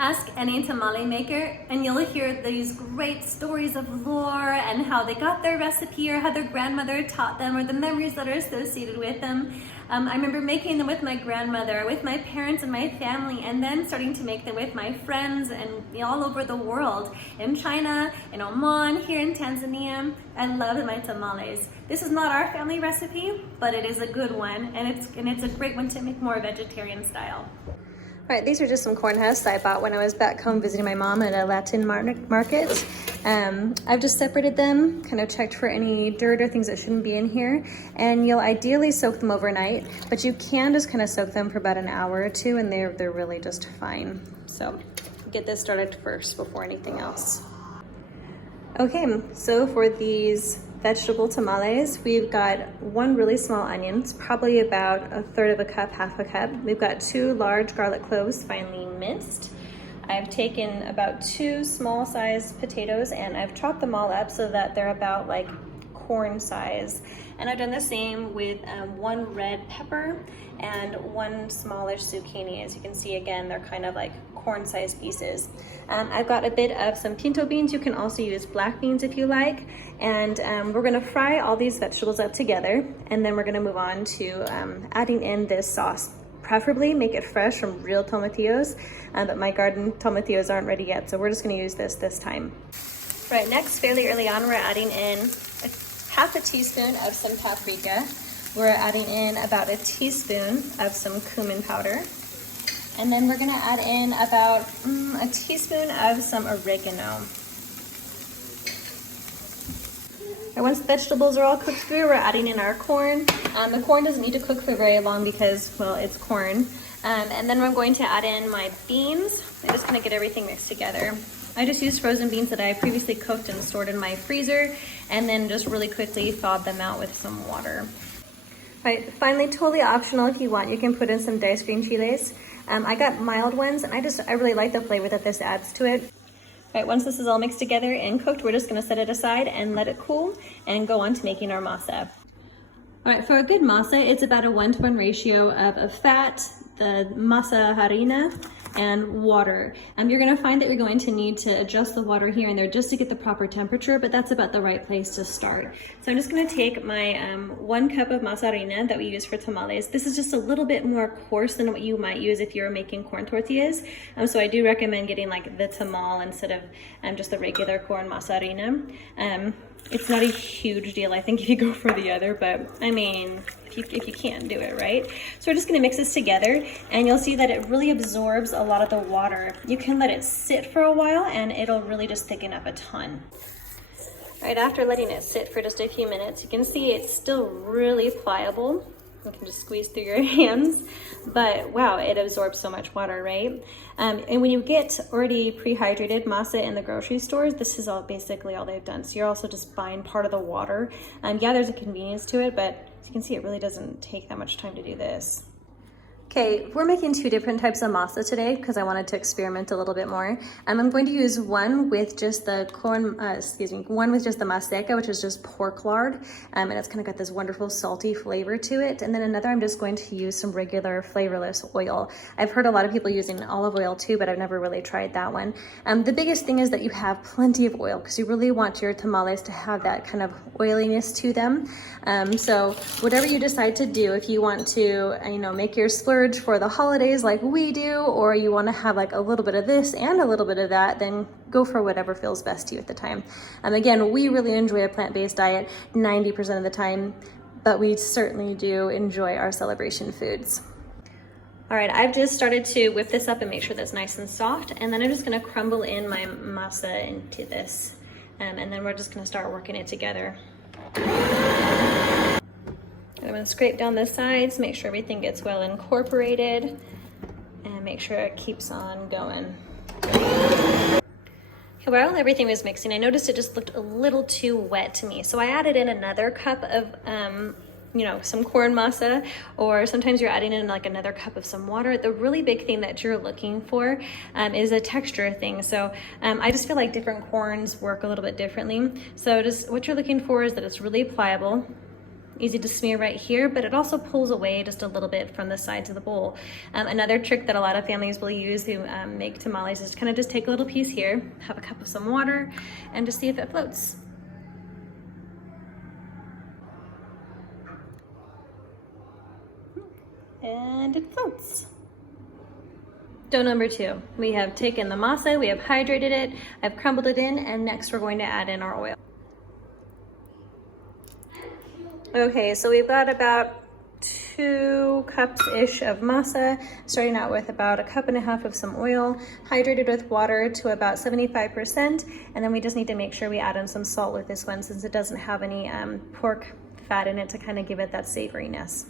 Ask any tamale maker and you'll hear these great stories of lore and how they got their recipe or how their grandmother taught them or the memories that are associated with them. I remember making them with my grandmother, with my parents and my family, and then starting to make them with my friends and all over the world, in China, in Oman, here in Tanzania. I love my tamales. This is not our family recipe, but it is a good one, and it's a great one to make more vegetarian style. All right, these are just some corn husks I bought when I was back home visiting my mom at a Latin market. I've just separated them, kind of checked for any dirt or things that shouldn't be in here, and you'll ideally soak them overnight, but you can just kind of soak them for about an hour or two, and they're really just fine. So get this started first before anything else. Okay, so for these vegetable tamales, we've got one really small onion. It's probably about a third of a cup, half a cup. We've got 2 large garlic cloves, finely minced. I've taken about 2 small sized potatoes and I've chopped them all up so that they're about like corn size. And I've done the same with 1 red pepper and 1 smallish zucchini. As you can see, again, they're kind of like corn-sized pieces. I've got a bit of some pinto beans. You can also use black beans if you like. And we're gonna fry all these vegetables up together, and then we're gonna move on to adding in this sauce. Preferably make it fresh from real tomatillos, but my garden tomatillos aren't ready yet, so we're just gonna use this time. Right, next, fairly early on, we're adding in half a teaspoon of some paprika. We're adding in about a teaspoon of some cumin powder. And then we're gonna add in about a teaspoon of some oregano. And once the vegetables are all cooked through, we're adding in our corn. The corn doesn't need to cook for very long because, well, it's corn. And then we're going to add in my beans. I'm just gonna get everything mixed together. I just used frozen beans that I previously cooked and stored in my freezer, and then just really quickly thawed them out with some water. All right, finally, totally optional if you want, you can put in some diced green chiles. I got mild ones, and I really like the flavor that this adds to it. All right, once this is all mixed together and cooked, we're just gonna set it aside and let it cool and go on to making our masa. All right, for a good masa, it's about a 1-to-1 ratio of fat, the Masa Harina, and water. You're gonna find that you're going to need to adjust the water here and there just to get the proper temperature, but that's about the right place to start. So I'm just gonna take my 1 cup of Masa Harina that we use for tamales. This is just a little bit more coarse than what you might use if you're making corn tortillas. So I do recommend getting like the tamal instead of just the regular corn Masa Harina. It's not a huge deal, I think, if you go for the other, but I mean, if you can't do it, right? So we're just gonna mix this together, and you'll see that it really absorbs a lot of the water. You can let it sit for a while, and it'll really just thicken up a ton. All right, after letting it sit for just a few minutes, you can see it's still really pliable. You can just squeeze through your hands, but wow, it absorbs so much water, right? And when you get already prehydrated masa in the grocery stores, this is basically all they've done. So you're also just buying part of the water. Yeah, there's a convenience to it, but as you can see, it really doesn't take that much time to do this. Okay, we're making 2 different types of masa today because I wanted to experiment a little bit more. I'm going to use one with just the one with just the maseca, which is just pork lard, and it's kind of got this wonderful salty flavor to it. And then another, I'm just going to use some regular flavorless oil. I've heard a lot of people using olive oil too, but I've never really tried that one. The biggest thing is that you have plenty of oil because you really want your tamales to have that kind of oiliness to them. So whatever you decide to do, if you want to, make your splurge for the holidays like we do, or you want to have like a little bit of this and a little bit of that, then go for whatever feels best to you at the time. Again, we really enjoy a plant-based diet 90% of the time, but we certainly do enjoy our celebration foods. All right, I've just started to whip this up and make sure that's nice and soft, and then I'm just gonna crumble in my masa into this, and then we're just gonna start working it together. I'm gonna scrape down the sides, make sure everything gets well incorporated, and make sure it keeps on going. While everything was mixing, I noticed it just looked a little too wet to me. So I added in another cup of, some corn masa, or sometimes you're adding in like another cup of some water. The really big thing that you're looking for is a texture thing. So I just feel like different corns work a little bit differently. So just what you're looking for is that it's really pliable. easy to smear right here, but it also pulls away just a little bit from the sides of the bowl. Another trick that a lot of families will use who make tamales is to kind of just take a little piece here, have a cup of some water, and just see if it floats. And it floats. Dough number 2. We have taken the masa, we have hydrated it, I've crumbled it in, and next we're going to add in our oil. Okay, so we've got about 2 cups-ish of masa, starting out with about 1.5 cups of some oil, hydrated with water to about 75%, and then we just need to make sure we add in some salt with this one since it doesn't have any pork fat in it to kind of give it that savoriness.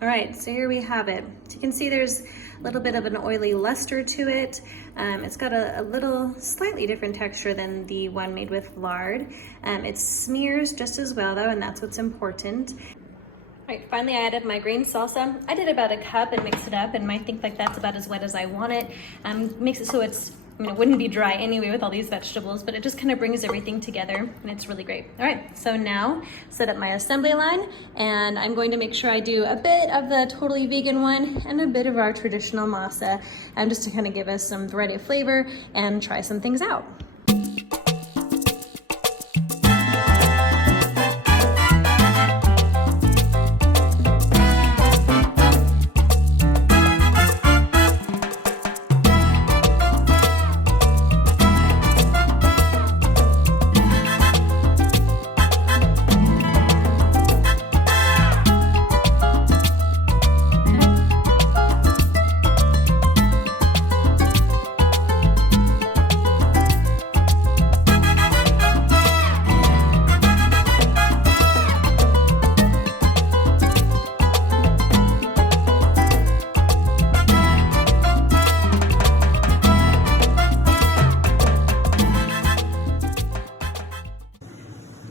All right, so here we have it. So you can see there's a little bit of an oily luster to it. It's got a little slightly different texture than the one made with lard. It smears just as well though, and that's what's important. All right, finally I added my green salsa. I did about 1 cup and mixed it up, and I think like that's about as wet as I want it. Makes it so it's, it wouldn't be dry anyway with all these vegetables, but it just kind of brings everything together and it's really great. All right, so now set up my assembly line, and I'm going to make sure I do a bit of the totally vegan one and a bit of our traditional masa, just to kind of give us some variety of flavor and try some things out.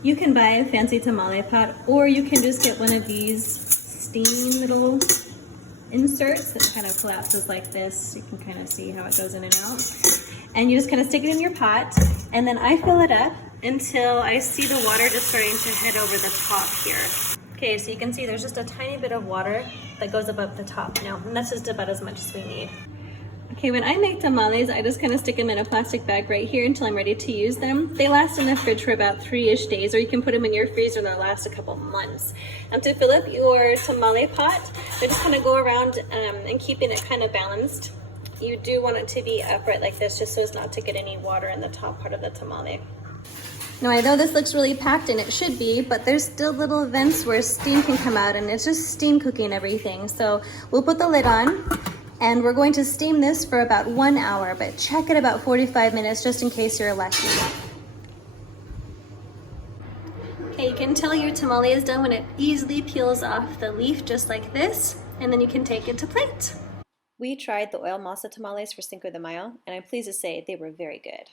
You can buy a fancy tamale pot, or you can just get one of these steam little inserts that kind of collapses like this. You can kind of see how it goes in and out. And you just kind of stick it in your pot, and then I fill it up until I see the water just starting to head over the top here. Okay, so you can see there's just a tiny bit of water that goes above the top now, and that's just about as much as we need. Okay, when I make tamales, I just kind of stick them in a plastic bag right here until I'm ready to use them. They last in the fridge for about 3-ish days, or you can put them in your freezer and they'll last a couple months. To fill up your tamale pot, I just kind of go around and keeping it kind of balanced. You do want it to be upright like this, just so as not to get any water in the top part of the tamale. Now I know this looks really packed, and it should be, but there's still little vents where steam can come out, and it's just steam cooking everything. So we'll put the lid on, and we're going to steam this for about 1 hour, but check it about 45 minutes just in case you're lucky. Okay, you can tell your tamale is done when it easily peels off the leaf just like this, and then you can take it to plate. We tried the oil masa tamales for Cinco de Mayo, and I'm pleased to say they were very good.